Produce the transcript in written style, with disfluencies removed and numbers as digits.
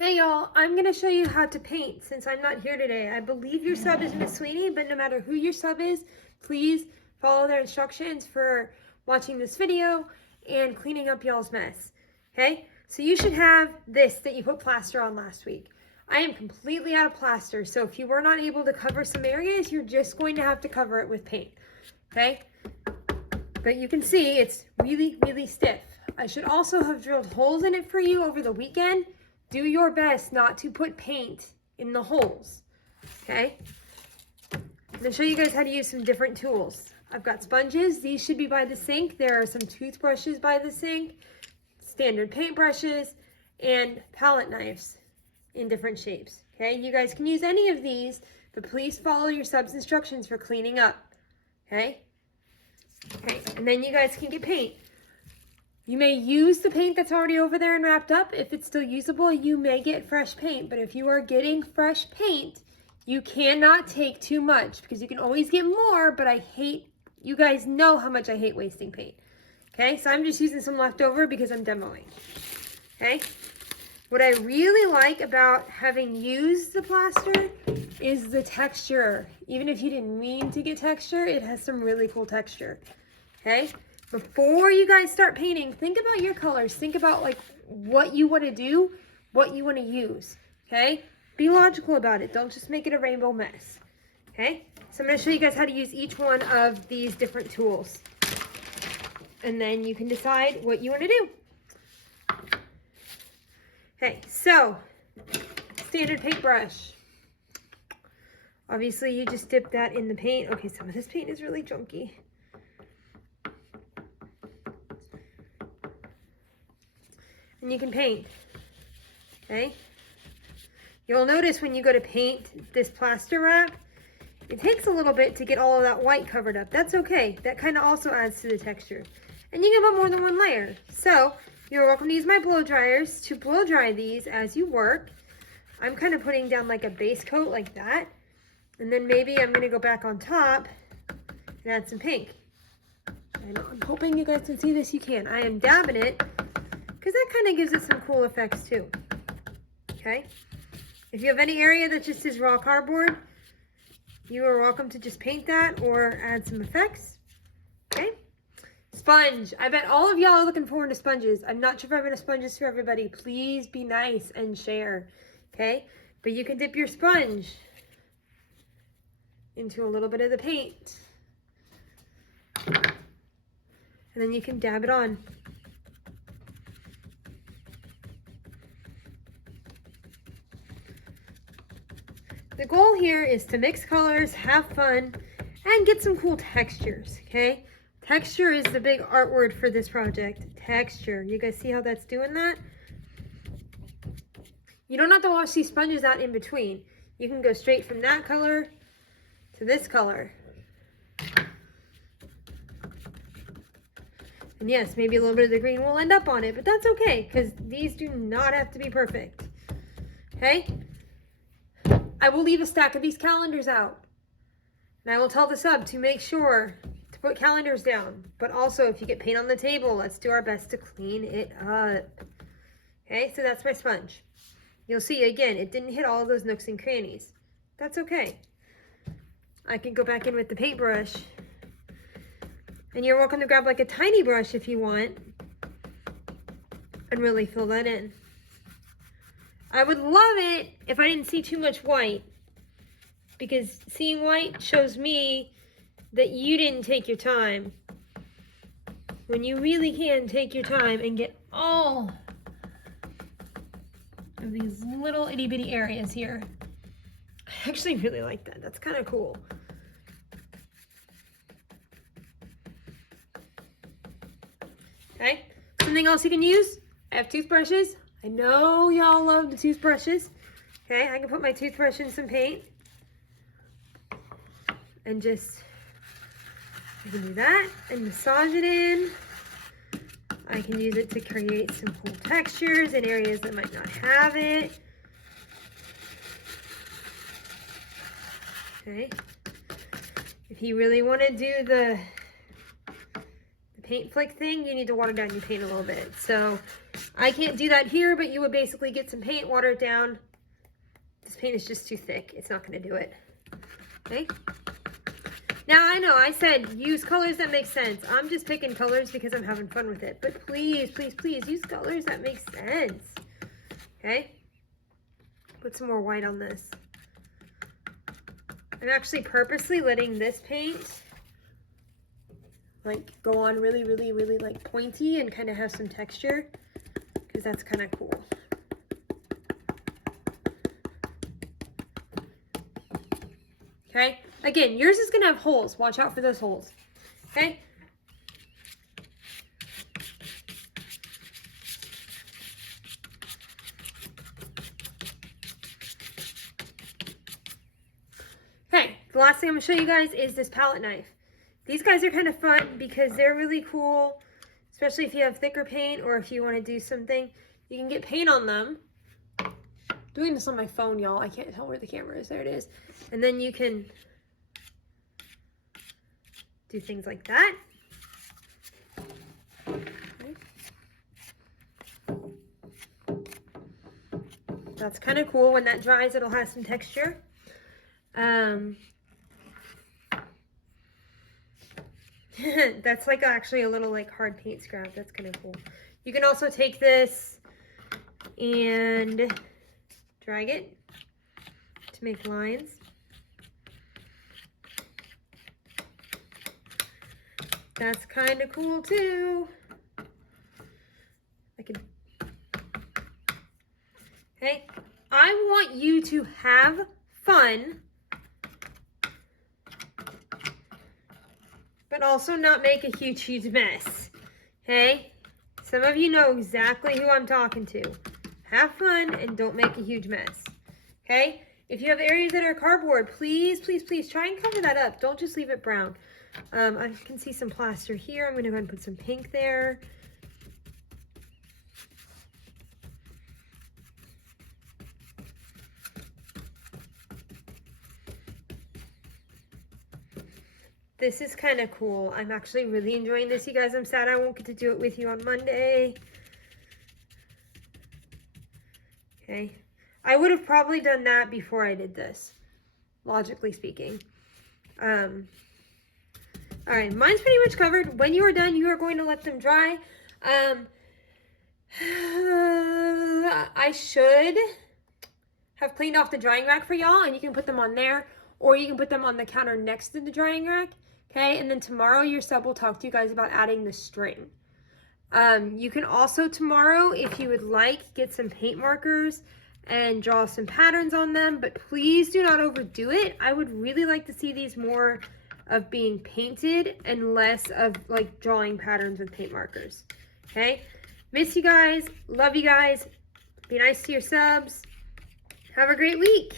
Hey y'all, I'm going to show you how to paint since I'm not here today. I believe your sub is Miss Sweeney, but no matter who your sub is, please follow their instructions for watching this video and cleaning up y'all's mess. Okay, so you should have this that you put plaster on last week. I am completely out of plaster, so if you were not able to cover some areas, you're just going to have to cover it with paint. Okay, but you can see it's really stiff. I should also have drilled holes in it for you over the weekend. Do your best not to put paint in the holes, okay? I'm gonna show you guys how to use some different tools. I've got sponges. These should be by the sink. There are some toothbrushes by the sink, standard paintbrushes, and palette knives in different shapes, okay? You guys can use any of these, but please follow your sub's instructions for cleaning up, okay? Okay, and then you guys can get paint. You may use the paint that's already over there and wrapped up. If it's still usable, you may get fresh paint. But if you are getting fresh paint, you cannot take too much because you can always get more, but you guys know how much I hate wasting paint. Okay, so I'm just using some leftover because I'm demoing. Okay, what I really like about having used the plaster is the texture. Even if you didn't mean to get texture, it has some really cool texture. Okay. Before you guys start painting, think about your colors. Think about like what you want to do, what you want to use, okay? Be logical about it. Don't just make it a rainbow mess, okay? So I'm going to show you guys how to use each one of these different tools. And then you can decide what you want to do. Okay, so standard paintbrush. Obviously, you just dip that in the paint. Okay, some of this paint is really junky. And you can paint, okay? You'll notice when you go to paint this plaster wrap, it takes a little bit to get all of that white covered up. That's okay. That kind of also adds to the texture. And you can put more than one layer. So you're welcome to use my blow dryers to blow dry these as you work. I'm kind of putting down like a base coat like that. And then maybe I'm going to go back on top and add some pink. And I'm hoping you guys can see this. You can. I am dabbing it, because that kind of gives it some cool effects too, okay? If you have any area that just is raw cardboard, you are welcome to just paint that or add some effects, okay? Sponge. I bet all of y'all are looking forward to sponges. I'm not sure if I'm going to sponges for everybody. Please be nice and share, okay? But you can dip your sponge into a little bit of the paint. And then you can dab it on. The goal here is to mix colors, have fun, and get some cool textures, okay? Texture is the big art word for this project. Texture. You guys see how that's doing that? You don't have to wash these sponges out in between. You can go straight from that color to this color. And yes, maybe a little bit of the green will end up on it, but that's okay, because these do not have to be perfect, okay? I will leave a stack of these calendars out. And I will tell the sub to make sure to put calendars down. But also, if you get paint on the table, let's do our best to clean it up. Okay, so that's my sponge. You'll see, again, it didn't hit all of those nooks and crannies. That's okay. I can go back in with the paintbrush. And you're welcome to grab like a tiny brush if you want and really fill that in. I would love it if I didn't see too much white, because seeing white shows me that you didn't take your time, when you really can take your time and get all of these little itty bitty areas here. I actually really like that. That's kind of cool. Okay, something else you can use, I have toothbrushes. I know y'all love the toothbrushes. Okay, I can put my toothbrush in some paint and I can do that and massage it in. I can use it to create some cool textures in areas that might not have it. Okay, if you really want to do the paint flick thing, you need to water down your paint a little bit. So I can't do that here, but you would basically get some paint, water it down. This paint is just too thick. It's not going to do it. Okay. Now, I know I said use colors that make sense. I'm just picking colors because I'm having fun with it. But please, please, please use colors that make sense. Okay. Put some more white on this. I'm actually purposely letting this paint like go on really, really, really like pointy and kind of have some texture because that's kind of cool. Okay. Again, yours is going to have holes. Watch out for those holes. Okay. Okay, the last thing I'm going to show you guys is this palette knife. These guys are kind of fun because they're really cool, especially if you have thicker paint or if you want to do something. You can get paint on them. I'm doing this on my phone, y'all. I can't tell where the camera is. There it is. And then you can do things like that. That's kind of cool. When that dries, it'll have some texture. That's like actually a little like hard paint scrap. That's kind of cool. You can also take this and drag it to make lines. That's kind of cool too. Okay, I want you to have fun, but also not make a huge, huge mess. Okay, some of you know exactly who I'm talking to. Have fun and don't make a huge mess. Okay, if you have areas that are cardboard, please, please, please try and cover that up. Don't just leave it brown. I can see some plaster here. I'm going to go ahead and put some pink there. This is kind of cool. I'm actually really enjoying this, you guys. I'm sad I won't get to do it with you on Monday. Okay. I would have probably done that before I did this, logically speaking. All right, mine's pretty much covered. When you are done, you are going to let them dry. I should have cleaned off the drying rack for y'all, and you can put them on there, or you can put them on the counter next to the drying rack. Okay, and then tomorrow your sub will talk to you guys about adding the string. You can also tomorrow, if you would like, get some paint markers and draw some patterns on them, but please do not overdo it. I would really like to see these more of being painted and less of like drawing patterns with paint markers. Okay, miss you guys, love you guys, be nice to your subs, have a great week.